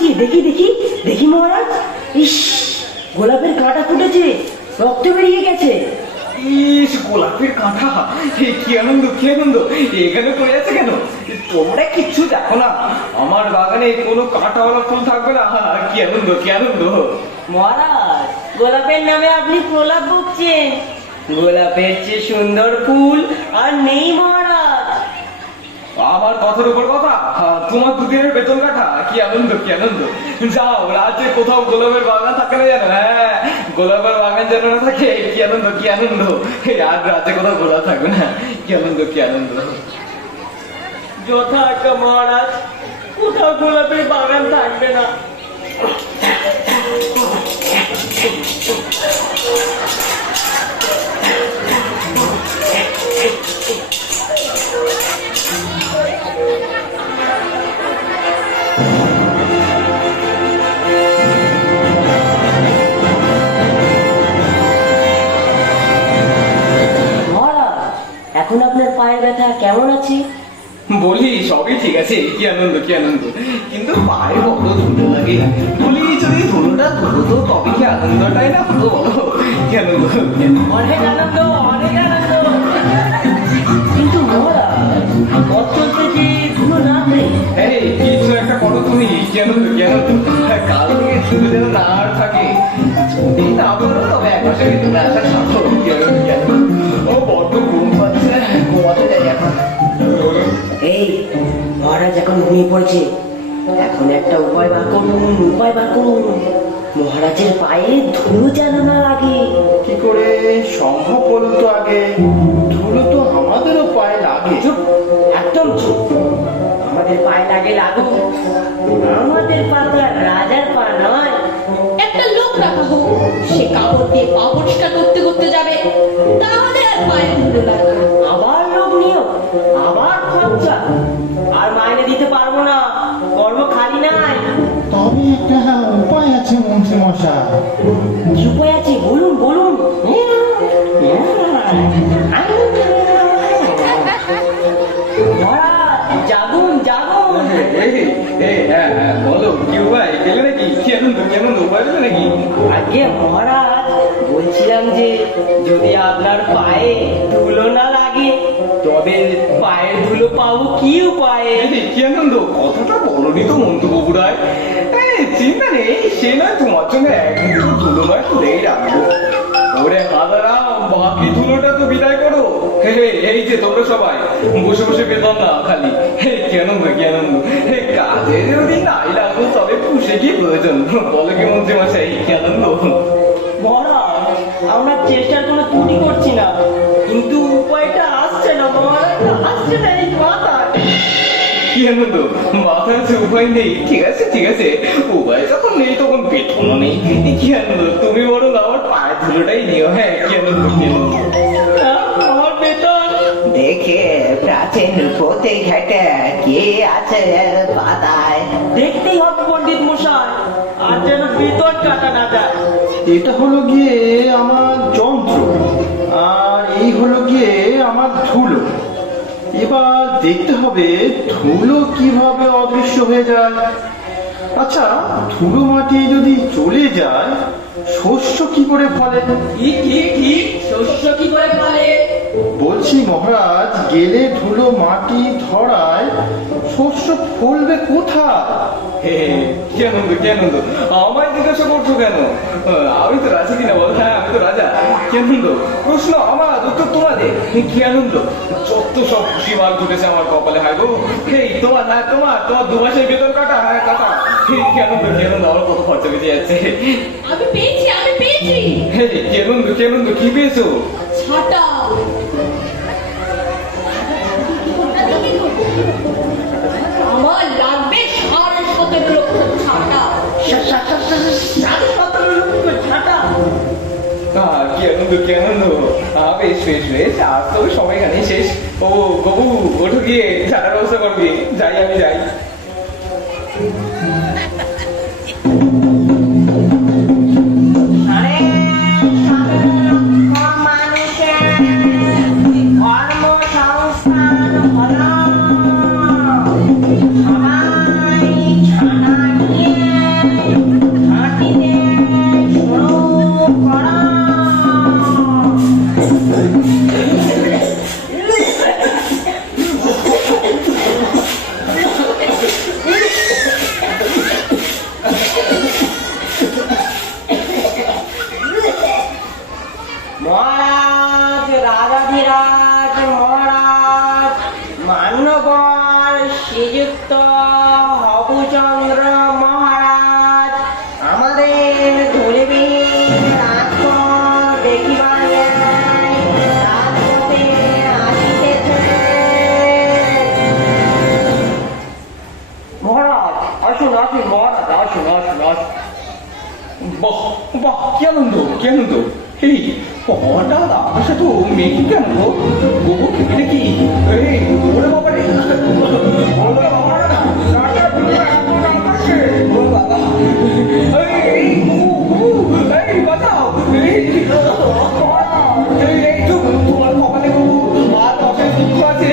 দেখেছি, দেখি দেখি দেখি মহারাজ, ইস গোলাপের কাঁটা ফুটেছে, রক্ত বেরিয়ে গেছে। ইস, গোলাপের কাঁটা! কি আনন্দ, কি আনন্দ! এখানে পড়ে আছে কেন? তোমরা কিচ্ছু দেখো না, আমার বাগানে কোনো কাঁটাওয়ালা ফুল থাকবে না। কি আনন্দ, কি আনন্দ! মহারাজ, গোলাপের নামে আপনি প্রলাপ বকছেন। গোলাপের চেয়ে সুন্দর ফুল আর নেই মহারাজ। আমার কথার উপর কথা, তোমার দুদিনের বেতন কাটা! কি আনন্দ, কি আনন্দ! যাও, রাজ্যে কোথাও গোলাপের বাগান থাকে না যেন। হ্যাঁ, গোলাপের বাগান যেন না থাকে। কি আনন্দ, কি আনন্দ! আর রাজ্যে কোথাও গোলাপ থাকবে না। কি আনন্দ, কি আনন্দ! যথা আজ্ঞা মহারাজ, কোথাও গোলাপের বাগান থাকবে না। এখন আপনার পায়ের ব্যথা কেমন আছে? বলি, সবই ঠিক আছে। কি আনন্দ, কি আনন্দ! কিন্তু পায়ে বড় ধুলো লাগে। বলি, যদি ধুলোটা ধুলো তবে কি আনন্দটাই না হতো, বলো? কি আনন্দ! অনেক আনন্দ, অনেক আনন্দ। কিন্তু মহারাজ, পথ চলতে যে ধুলো না নেই। এই, কিছু একটা করো তুমি। কি আনন্দ, কি আনন্দ! কাল থেকে ধুলো যেন না আর থাকে। যদি না করো তবে এক মাসের ভিতরে আসার সার্থক। কি আনন্দ, কি আনন্দ! ও বড্ড ঘুম পাচ্ছে, ঘুমাতে যাই এখন। এই মহারাজ এখন ঘুমিয়ে পড়েছে, এখন একটা উপায় বার করুন, উপায় বার করুন। মহারাজের পায়ে ধুলো যেন না লাগে। কি করে সম্ভব বলুন তো আগে? ধুলো তো আমাদেরও পায়ে লাগে। চুপ, একদম চুপ। আমাদের পায়ে লাগে লাগুক, আমাদের পাতা রাজার পা নয়। একটা লোক রাখা হোক, সে কাপড় দিয়ে পা পরিষ্কার করতে করতে যাবে, তাহলে আর পায়ে ধুলো লাগবে না। আবার লোক নিয়োগ, আবার খরচা, আর মাইনে দিতে পারবো না, কর্ম খালি নাই। তবে একটা উপায় আছে মন্ত্রী মশাই। কি উপায় আছে বলুন, বলুন। মহারাজ, জাগুন, জাগুন। হ্যাঁ, বলো, কি উপায় পেলে নাকি? কি আনন্দ, কি আনন্দ! উপায় পেলে নাকি? আগে মহারাজ, বলছিলাম যে যদি আপনার পায়ে ধুলো না লাগে তবে পায়ের ধুলো পাবো কি উপায়ে? কি আনন্দ! কথাটা বলনি তো মন্তব্যরায়। চিন্তা নেই, সে নয় তোমার জন্য একদিন ধুলো নয় তুলেই রাখবো। ওরে হাজারাম, বাকি ধুলোটা তো বিদায় করো। এই যে তোমরা সবাই বসে বসে পেতাম না খালি। কি আনন্দ, কি আনন্দ! কাজে যদি নাই লাগলো তবে পুষে কি প্রয়োজন, বলো কি মন্ত্রী মশাই? কি আনন্দ! মহারাজ, আমরা চেষ্টার কোনো ত্রুটি করছি না, কিন্তু উপায়টা আসছে না মহারাজ, আসছে না এই মাথায়। কি আনন্দ! মাথার কাছে উপায় নেই? ঠিক আছে, ঠিক আছে, উপায় যখন নেই তখন বেতনও নেই। কি আনন্দ! তুমি বরং আমার পায়ের ধুলোটাই নিও। হ্যাঁ, কি আনন্দ, কি আনন্দ! আমার বেতন দেখে প্রাচীন পথে ঘাটে কে আছে পাতায়। দেখতেই হবে পণ্ডিত মশাই, আর যেন বেতন কাটা না যায়। এটা হলো গিয়ে আমার যন্ত্র, আর এই হলো গিয়ে আমার ধুলো। এবার দেখতে হবে ধুলো কিভাবে অদৃশ্য হয়ে যায়। আচ্ছা, ধুলো মাটি যদি চলে যায় শস্য কি করে ফলে? কি শস্য কি করে ফলে? বলছি মহারাজ, গেলে ধুলো মাটি ধরায় শস্য ফলবে কোথায়? কি আনন্দ, কি আনন্দ! আমায় জিজ্ঞাসা করছো কেন? আমি তো রাজা কিনা বল? হ্যাঁ, আমি তো রাজা। কি আনন্দ! প্রশ্ন আমার, উত্তর তোমাদের। কি আনন্দ! যত সব খুশি মাল ঘটেছে আমার কপালে। হাই গো, তোমার না, তোমার 2 মাসের বেতন কাটা। হ্যাঁ, কাটা। কি আনন্দ, কি আনন্দ! আমার কত খরচা বেঁচে যাচ্ছে। আমি পেয়েছি, আমি পেয়েছি। কি আনন্দ, কি আনন্দ! কি পেয়েছো? ছাতা। আমার লাগবে 17.5 লক্ষ ছাতা। 17.5 লক্ষ ছাতা? কি আনন্দ, কি আনন্দ! বেশ বেশ বেশ, আর তবে সময়খানে শেষ। ও গবু, ওঠো গিয়ে ছাড়ার ব্যবস্থা করবি। যাই, আমি যাই। সবাই ছানা নিয়ে বাহ বাহ, কি আনন্দ, কি আনন্দ। এই হঠাৎ আকাশে তো মেঘ কেন গো? গোবু এটা কি? এই ওরে বাবা রে, ওরে বাবা রে, আকাশে, ওরে বাবা, এই গোবু, এই বাঁচাও, এই তো তোমার কপালে গোবু আর অশেষ দুঃখ আছে।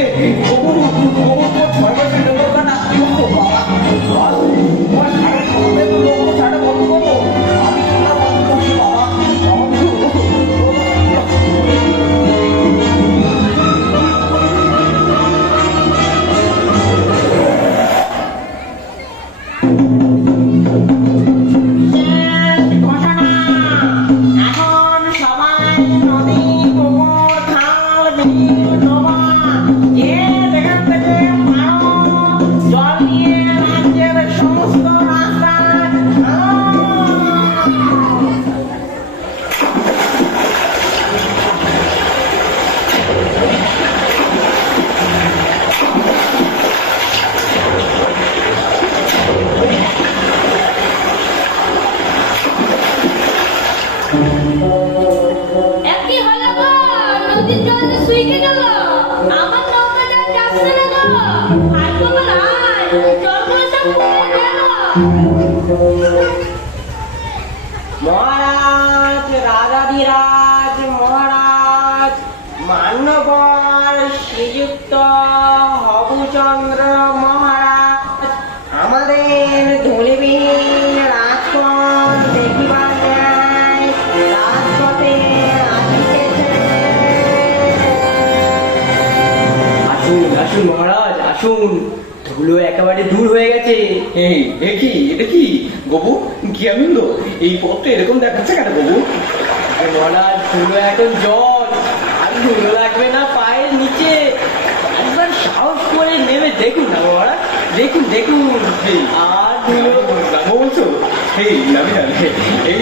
গোবু গোবু, তোমার 6 মাসের জন্য না, বাবা তোমার সাড়ে কপালে তো লোক ছাড়া বন্ধ করো। আমি শোনা বন্ধ করছি বাবা, এখন সবাই নদী পুকুর খাল বিল ডোবা যে যেখান থেকে পারো জল নিয়ে রাজ্যের সমস্ত রাস্তায় একই হলো গো, নদীর জল যে শুইকে গেল। আমার নৌকাটা যাচ্ছে না গো। ভাগ্য আমার আয়, জলগুলো সব ফুরিয়ে গেল। মহারাজ, রাজাধিরাজ মহারাজ, মান্যবর শ্রীযুক্ত হবুচন্দ্র মহারাজ, আমাদের ধূলিবিহীন রাজপথ দেখিবার ন্যায় রাজপথে আসিতেছে। আসুন আসুন মহারাজ, আসুন। ধুলো একেবারে দূর হয়ে গেছে। এই দেখি এটা কি গোবু, কি আনন্দ। এই পথটা এরকম দেখাচ্ছে কেন গোবু? মহারাজ, ধুলো এখন জল, আর ধুলো লাগবে না পায়ের নিচে। একবার সাহস করে নেমে দেখুন না মহারাজ, দেখুন দেখুন। এই, আর ধুলো নামো বলছো? এই নামি নামি, এই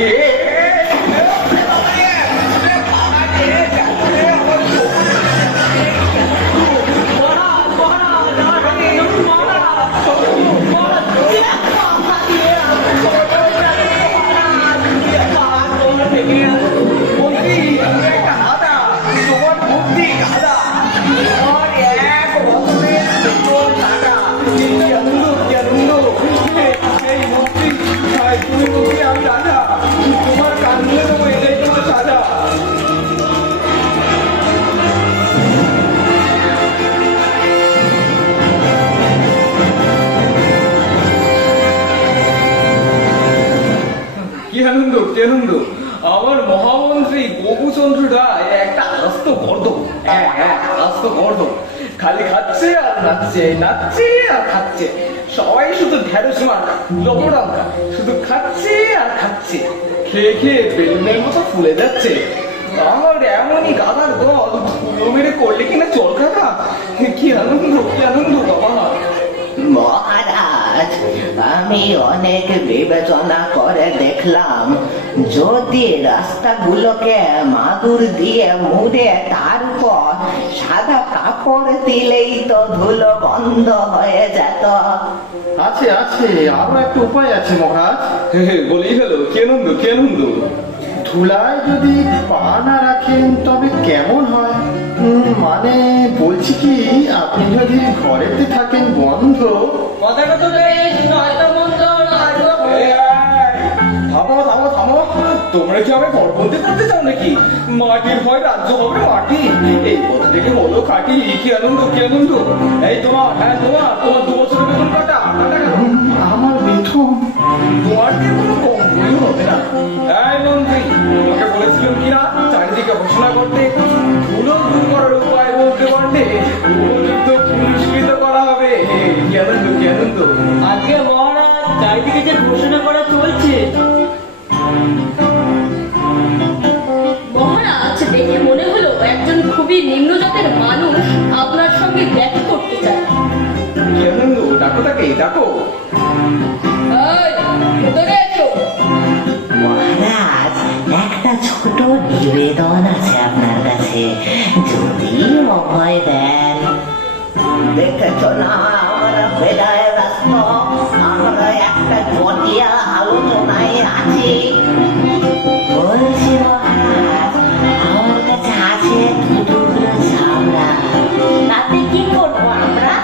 তোমার কান্দে দেবো, এটাই তোমার সাজা। কি আনন্দ, কি আনন্দ। আমার মহামন্ত্রী গোপুচন্দ্র রায় একটা আস্ত গর্দ, হ্যাঁ হ্যাঁ আস্ত গর্দ, খালি খাচ্ছে আর নাচছে, নাচছে আর খাচ্ছে। সবাই শুধু ঢেঁড়স মার্কা লবণাঙ্কা, শুধু খাচ্ছে আর খাচ্ছে, খেয়ে খেয়ে বেলুনের মতো ফুলে যাচ্ছে। আমার এমনই গাদার দল ধুলো মেরে করলে কিনা চল কাকা। কি আনন্দ, কি আনন্দ বাবা। মহারাজ, আমি অনেক বিবেচনা করে দেখলাম, যদি রাস্তাগুলোকে মাদুর দিয়ে মুড়ে তার উপর সাদা কাপড় দিলেই তো ধুলো বন্ধ হয়ে যেত। আছে আছে, আরো একটা উপায় আছে মহারাজ। বলেই হলো, কি আনন্দ, কি আনন্দ। ধুলায় যদি পা না রাখেন তবে কেমন হয়? মানে বলছি কি, আপনি যদি ঘরেতে থাকেন বন্ধ। কথাটা তো বেশ নয়তো মন্দ নয় গো। থামো থামো থামো, তোমরা কি আমি ঘরবন্দি করতে চাও নাকি? মাটির ভয় রাজ্য হবে মাটি, এই কথা থেকে হলো খাটি। কি আনন্দ, কি আনন্দ। এই তোমার, হ্যাঁ তোমার 2 বছরের বেতন কাটা কাটা গেল। আমার বেতন? তোমার কি কোনো কমই হবে না। এই মন্ত্রী, তোমাকে বলেছিলাম কিনা চারিদিকে ঘোষণা করতে, ধুলো দূর করার উপায় বলতে পারলে উপযুক্ত পুরস্কৃত করা হবে। কি আনন্দ, কি আনন্দ। আজকে মহারাজ, চারিদিকে যে ঘোষণা করা চলছে। মহারাজ, দেখে মনে হলো একজন খুবই নিম্নজাতের মানুষ আপনার সঙ্গে দেখা করতে চায়। কি আনন্দ, ডাকো তাকে, ডাকো। এই, ভেতরে এসো। মহারাজ, একটা ছোট নিবেদন আছে আপনার কাছে, যদি অভয় দেন। দেখেছ না আমরা বেদায় ব্যস্ত, আমরা একটা জটিয়া কোথায় আছে? বলছি মহারাজ, আমার কাছে আছে দুটুকরো চামড়া। তাতে কি করবো আমরা?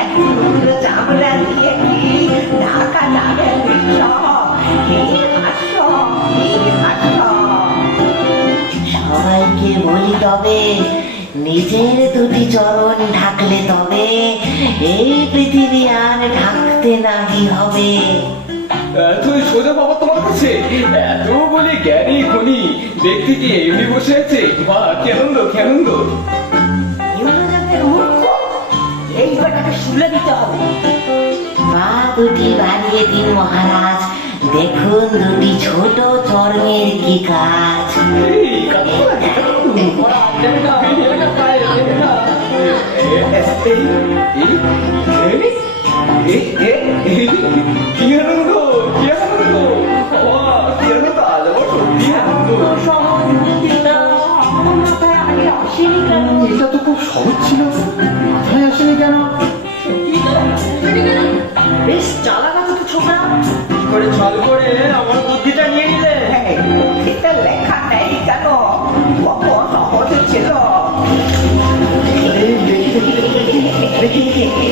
এক টুকরো চামড়া দিয়ে কি ঢাকা যাবে বিশ্ব? সবাইকে বলি তবে নিজের দুটি চরণ ঢাকলে তবে এই পৃথিবী আর ঢাকতে নাহি হবে। এতই সোজা বাবা তোমার কাছে? এত বলে জ্ঞানী গুণী ব্যক্তি কি এমনি বসে আছে? বা কি আনন্দ, কি আনন্দ! ইউরোজাতের মূর্খ, এই বেটাকে শুলে দিতে হবে। পা দুটি বাড়িয়ে দিন মহারাজ, দেখুন দুটি ছোট চর্মের কি কাজ। এই, কাকু, ওরা দেবে না, দেবে না, পায়ে দেবে না। কি আনন্দ, কি আনন্দ! বাবা, কি আনন্দ! আজ আমার সত্যি আনন্দ। এটা তো খুব সহজ ছিল, মাথায় আসেনি কেন? বেশ চালাক আছে তো ছোকরা, কি করে ছল করে আমার বুদ্ধিটা নিয়ে নিলে। এটা লেখা নেই কেন? কত সহজ ছিল। এই দেখি দেখি দেখি দেখি দেখি দেখি